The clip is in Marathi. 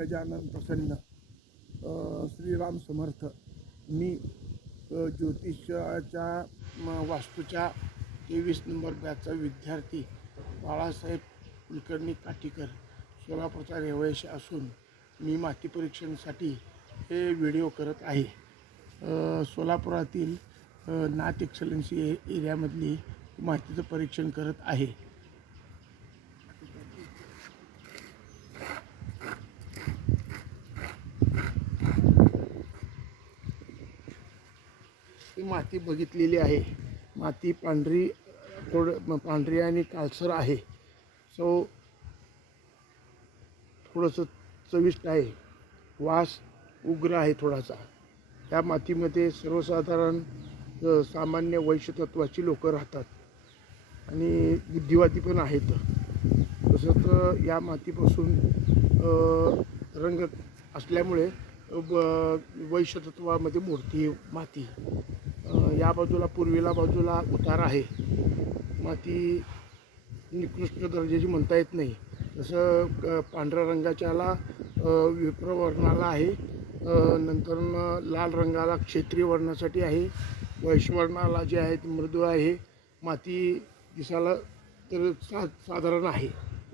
गजानन प्रसन्न श्रीराम समर्थ. मी ज्योतिषाच्या वास्तूच्या तेवीस नंबर बॅचचा विद्यार्थी बाळासाहेब कुलकर्णी काटीकर सोलापूरचा रहिवाशी असून मी माती परीक्षणासाठी हे व्हिडिओ करत आहे. सोलापुरातील नाथ एक्सलन्सी एरियामधली मातीचं परीक्षण करत आहे. ही माती बघितलेली आहे. माती पांढरी थोडं पांढरी आणि काळसर आहे. सो थोडंसं चविष्ट आहे. वास उग्र आहे थोडासा. त्या मातीमध्ये सर्वसाधारण सामान्य वैश्यतत्वाची लोकं राहतात. आणि बुद्धिवादी पण आहेत. तसंच या मातीपासून रंग असल्यामुळे ब- वैश्यतत्वामध्ये मूर्ती माती. या बाजूला पूर्वेला बाजूला उतार आहे. माती निकृष्ट दर्जाची म्हणता येत नाही. जसं पांढऱ्या रंगाच्याला विप्रवर्णाला आहे. नंतर लाल रंगाला क्षेत्रीय वर्णासाठी आहे. वैश्वर्णाला जे आहे ते मृदू आहे. माती दिसायला तर सा साधारण आहे.